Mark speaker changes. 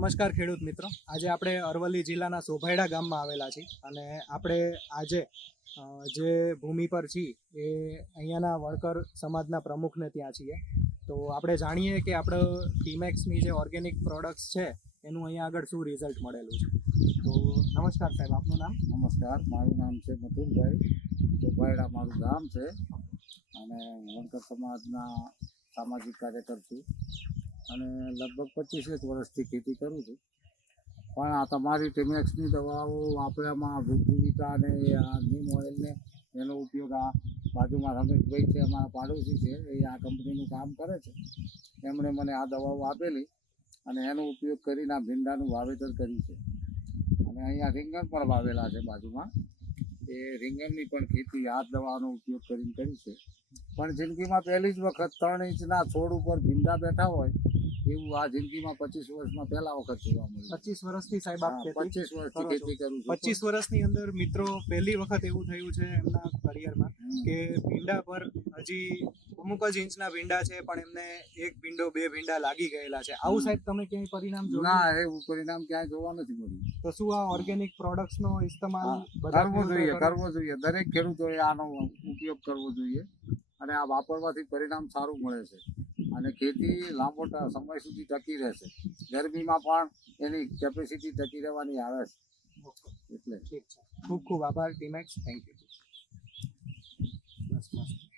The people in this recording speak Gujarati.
Speaker 1: નમસ્કાર ખેડૂત મિત્રો. આજે આપણે અરવલ્લી જિલ્લાના સોભાયડા ગામમાં આવેલા છીએ અને આપણે આજે જે ભૂમિ પર છીએ એ અહીંયાના વણકર સમાજના પ્રમુખને ત્યાં છીએ. તો આપણે જાણીએ કે આપણે ટીમેક્સની જે ઓર્ગેનિક પ્રોડક્ટ્સ છે, એનું અહીંયા આગળ શું રિઝલ્ટ મળેલું છે? તો નમસ્કાર સાહેબ, આપનું નામ?
Speaker 2: નમસ્કાર, મારું નામ છે મથુરભાઈ સોભાયડા મારું ગામ છે અને વણકર સમાજના સામાજિક કાર્યકર છું. અને લગભગ પચીસ એક વર્ષથી ખેતી કરું છું. પણ આ તમારી ટેમેક્સની દવાઓ વાપર્યામાં વૃદ્ધિવિતા અને આ નીમ ઓઇલને એનો ઉપયોગ આ બાજુમાં રમેશભાઈ છે, અમારા પાડોશી છે, એ આ કંપનીનું કામ કરે છે. એમણે મને આ દવાઓ આપેલી અને એનો ઉપયોગ કરીને આ ભીંડાનું વાવેતર કર્યું છે. અને અહીંયા રીંગણ પણ વાવેલા છે બાજુમાં. એ રીંગણની પણ ખેતી આ દવાનો ઉપયોગ કરીને કરી છે. પણ જિંદગીમાં પહેલી જ વખત ત્રણ ઇંચના છોડ ઉપર ભીંડા બેઠા હોય એવું આ જિંદગીમાં પચીસ વર્ષમાં પહેલા વખત જોવા મળ્યું.
Speaker 1: પચીસ વર્ષથી સાહેબ આપ
Speaker 2: પચીસ વર્ષથી ખેતી કરું
Speaker 1: પચીસ વર્ષની અંદર મિત્રો પહેલી વખત એવું થયું છે એમના કરિયરમાં કે ભીંડા પર હજી અમુક જ ઇંચના ભીંડા છે પણ એમને એક ભીંડો બે ભીંડા લાગી ગયેલા છે. આવું સાહેબ તમે ક્યાંય પરિણામ જોયું?
Speaker 2: ના એવું પરિણામ ક્યાંય જોવા નથી મળ્યું.
Speaker 1: તો શું આ ઓર્ગેનિક પ્રોડક્ટ્સ નો ઇસ્તેમાલ
Speaker 2: કરવો જોઈએ
Speaker 1: કરવો?
Speaker 2: કરવો જોઈએ. દરેક ખેડૂતોએ આનો ઉપયોગ કરવો જોઈએ અને આ વાપરવાથી પરિણામ સારું મળે છે. અને ખેતી લાંબો સમય સુધી ટકી રહેશે. ગરમીમાં પણ એની કેપેસિટી ટકી રહેવાની આવે છે એટલે.
Speaker 1: ઠીક છે. ખૂબ ખૂબ આભાર ટીમેક્સ. થેન્ક યુ બસ બસ.